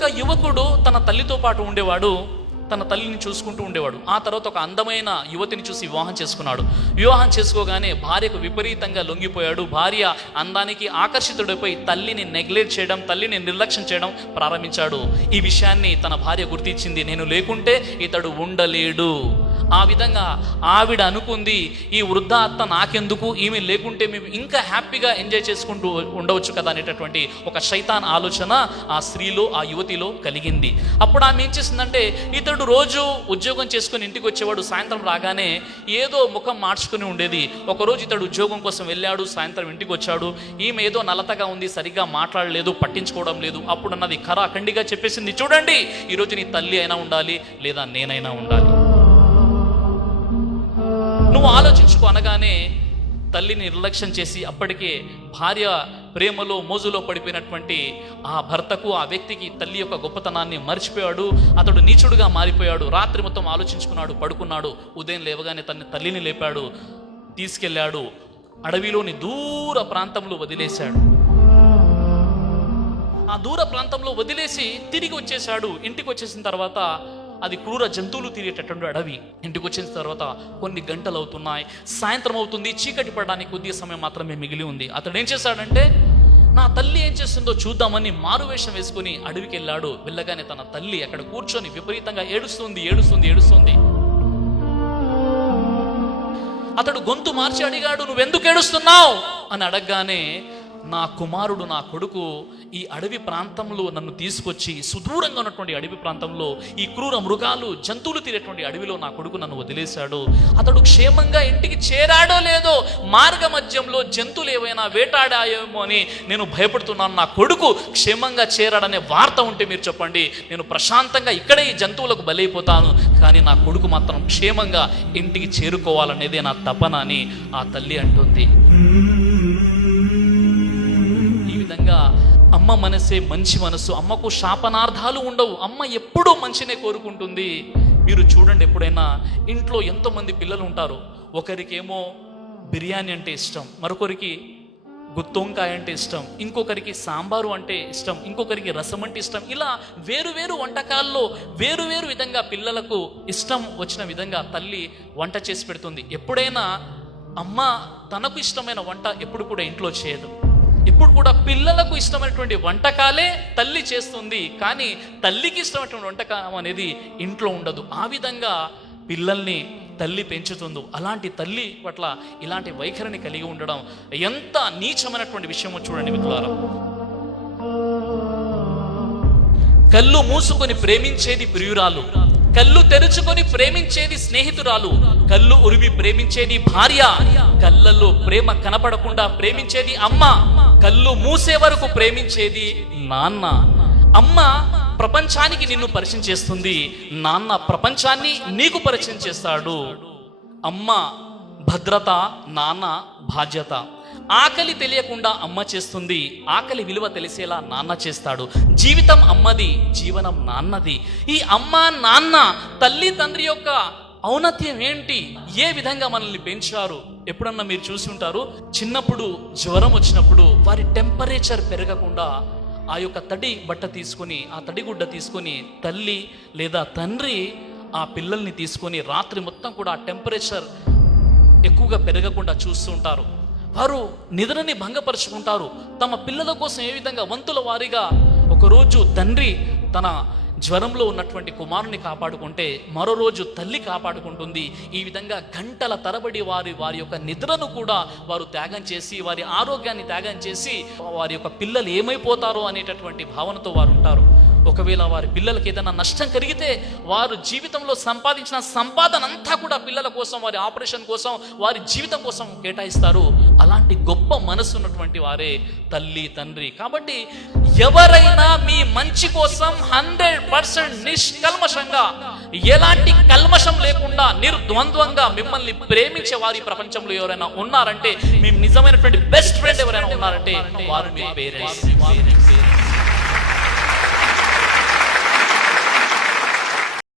ఒక యువకుడు తన తల్లితో పాటు ఉండేవాడు. తన తల్లిని చూసుకుంటూ ఉండేవాడు. ఆ తర్వాత ఒక అందమైన యువతిని చూసి వివాహం చేసుకున్నాడు. వివాహం చేసుకోగానే భార్యకు విపరీతంగా లొంగిపోయాడు. భార్య అందానికి ఆకర్షితుడైపోయి తల్లిని నెగ్లెక్ట్ చేయడం తల్లిని నిర్లక్ష్యం చేయడం ప్రారంభించాడు. ఈ విషయాన్ని తన భార్య గుర్తించింది. నేను లేకుంటే ఇతడు ఉండలేడు. ఆ విధంగా ఆవిడ అనుకుంది ఈ వృద్ధ అత్త నాకెందుకు? ఈమె లేకుంటే మేము ఇంకా హ్యాపీగా ఎంజాయ్ చేసుకుంటూ ఉండవచ్చు కదా అనేటటువంటి ఒక శైతాన్ ఆలోచన ఆ స్త్రీలో ఆ యువతిలో కలిగింది. అప్పుడు ఆమె ఏం చేసిందంటే ఇతడు రోజు ఉద్యోగం చేసుకుని ఇంటికి వచ్చేవాడు సాయంత్రం రాగానే ఏదో ముఖం మార్చుకుని ఉండేది. ఒకరోజు ఇతడు ఉద్యోగం కోసం వెళ్ళాడు సాయంత్రం ఇంటికి వచ్చాడు. ఈమె ఏదో నలతగా ఉంది సరిగ్గా మాట్లాడలేదు పట్టించుకోవడం లేదు. అప్పుడు అన్నది ఖరాఖండిగా చెప్పేసింది చూడండి ఈరోజు నీ తల్లి అయినా ఉండాలి లేదా నేనైనా ఉండాలి. నువ్వు ఆలోచించుకో అనగానే తల్లిని నిర్లక్ష్యం చేసి అప్పటికే భార్య ప్రేమలో మోజులో పడిపోయినటువంటి ఆ భర్తకు ఆ వ్యక్తికి తల్లి యొక్క గొప్పతనాన్ని మర్చిపోయాడు. అతడు నీచుడుగా మారిపోయాడు. రాత్రి మొత్తం ఆలోచించుకున్నాడు పడుకున్నాడు. ఉదయం లేవగానే తన తల్లిని లేపాడు. తీసుకెళ్ళాడు. అడవిలోని దూర ప్రాంతంలో వదిలేశాడు. ఆ దూర ప్రాంతంలో వదిలేసి తిరిగి వచ్చేశాడు. ఇంటికి వచ్చేసిన తర్వాత అది క్రూర జంతువులు తిరిగేటటువంటి అడవి. ఇంటికి వచ్చిన తర్వాత కొన్ని గంటలు అవుతున్నాయి. సాయంత్రం అవుతుంది. చీకటి పడడానికి కొద్ది సమయం మాత్రమే మిగిలి ఉంది. అతడు ఏం చేశాడంటే నా తల్లి ఏం చేస్తుందో చూద్దామని మారువేషం వేసుకుని అడవికి వెళ్ళాడు. వెళ్ళగానే తన తల్లి అక్కడ కూర్చొని విపరీతంగా ఏడుస్తుంది ఏడుస్తుంది ఏడుస్తుంది. అతడు గొంతు మార్చి అడిగాడు నువ్వెందుకు ఏడుస్తున్నావు? అని అడగగానే నా కుమారుడు నా కొడుకు ఈ అడవి ప్రాంతంలో నన్ను తీసుకొచ్చి సుదూరంగా ఉన్నటువంటి అడవి ప్రాంతంలో ఈ క్రూర మృగాలు జంతువులు తీరేటువంటి అడవిలో నా కొడుకు నన్ను వదిలేశాడు. అతడు క్షేమంగా ఇంటికి చేరాడో లేదో మార్గ మధ్యంలో జంతువులు ఏవైనా వేటాడాయేమో అని నేను భయపడుతున్నాను. నా కొడుకు క్షేమంగా చేరాడనే వార్త ఉంటే మీరు చెప్పండి. నేను ప్రశాంతంగా ఇక్కడే ఈ జంతువులకు బలైపోతాను. కానీ నా కొడుకు మాత్రం క్షేమంగా ఇంటికి చేరుకోవాలనేదే నా తపన అని ఆ తల్లి అంటుంది. అమ్మ మనసే మంచి మనసు అమ్మకు శాపనార్థాలు ఉండవు. అమ్మ ఎప్పుడూ మంచినే కోరుకుంటుంది. మీరు చూడండి ఎప్పుడైనా ఇంట్లో ఎంతోమంది పిల్లలు ఉంటారు. ఒకరికేమో బిర్యానీ అంటే ఇష్టం మరొకరికి గుత్తొంకాయ అంటే ఇష్టం ఇంకొకరికి సాంబారు అంటే ఇష్టం ఇంకొకరికి రసం అంటే ఇష్టం. ఇలా వేరు వేరు వంటకాల్లో వేరు వేరు విధంగా పిల్లలకు ఇష్టం వచ్చిన విధంగా తల్లి వంట చేసి పెడుతుంది. ఎప్పుడైనా అమ్మ తనకు ఇష్టమైన వంట ఎప్పుడు కూడా ఇంట్లో చేయదు. ఇప్పుడు కూడా పిల్లలకు ఇష్టమైనటువంటి వంటకాలే తల్లి చేస్తుంది కానీ తల్లికి ఇష్టమైనటువంటి వంటకం అనేది ఇంట్లో ఉండదు. ఆ విధంగా పిల్లల్ని తల్లి పెంచుతుందో. అలాంటి తల్లి పట్ల ఇలాంటి వైఖరిని కలిగి ఉండడం ఎంత నీచమైనటువంటి విషయమో చూడండి మిత్రులారా. కళ్ళు మూసుకొని ప్రేమించేది ప్రియురాలు కళ్ళు తెరుచుకొని ప్రేమించేది స్నేహితురాలు కళ్ళు ఉరిమి ప్రేమించేది భార్య కళ్ళల్లో ప్రేమ కనపడకుండా ప్రేమించేది అమ్మ. కళ్ళు మూసే వరకు ప్రేమించేది నాన్న. అమ్మ ప్రపంచానికి నిన్ను పరిచయం చేస్తుంది. నాన్న ప్రపంచాన్ని నీకు పరిచయం చేస్తాడు. అమ్మ భద్రత నాన్న బాధ్యత. ఆకలి తెలియకుండా అమ్మ చేస్తుంది. ఆకలి విలువ తెలిసేలా నాన్న చేస్తాడు. జీవితం అమ్మది జీవనం నాన్నది. ఈ అమ్మ నాన్న తల్లి తండ్రి యొక్క ఔన్నత్యం ఏంటి? ఏ విధంగా మనల్ని పెంచారు? ఎప్పుడన్నా మీరు చూసి ఉంటారు? చిన్నప్పుడు జ్వరం వచ్చినప్పుడు వారి టెంపరేచర్ పెరగకుండా ఆ యొక్క తడి బట్ట తీసుకొని ఆ తడిగుడ్డ తీసుకొని తల్లి లేదా తండ్రి ఆ పిల్లల్ని తీసుకొని రాత్రి మొత్తం కూడా ఆ టెంపరేచర్ ఎక్కువగా పెరగకుండా చూస్తూ ఉంటారు. వారు నిద్రని భంగపరుచుకుంటారు. తమ పిల్లల కోసం ఏ విధంగా వంతుల వారీగా ఒకరోజు తండ్రి తన జ్వరంలో ఉన్నటువంటి కుమారుని కాపాడుకుంటే మరో రోజు తల్లి కాపాడుకుంటుంది. ఈ విధంగా గంటల తరబడి వారి వారి యొక్క నిద్రను కూడా వారు త్యాగం చేసి వారి ఆరోగ్యాన్ని త్యాగం చేసి వారి యొక్క పిల్లలు ఏమైపోతారో అనేటటువంటి భావనతో వారు ఉంటారు. ఒకవేళ వారి పిల్లలకి ఏదైనా నష్టం కలిగితే వారు జీవితంలో సంపాదించిన సంపాదన అంతా కూడా పిల్లల కోసం వారి ఆపరేషన్ కోసం వారి జీవితం కోసం కేటాయిస్తారు. అలాంటి గొప్ప మనసు ఉన్నటువంటి వారే తల్లి తండ్రి. కాబట్టి ఎవరైనా మీ మంచి కోసం హండ్రెడ్ పర్సెంట్ నిష్కల్మషంగా ఎలాంటి కల్మషం లేకుండా నిర్ద్వంద్వంగా మిమ్మల్ని ప్రేమించే వారి ప్రపంచంలో ఎవరైనా ఉన్నారంటే మీ నిజమైనటువంటి బెస్ట్ ఫ్రెండ్ ఎవరైనా ఉన్నారంటే వారు మీ పేరెంట్స్.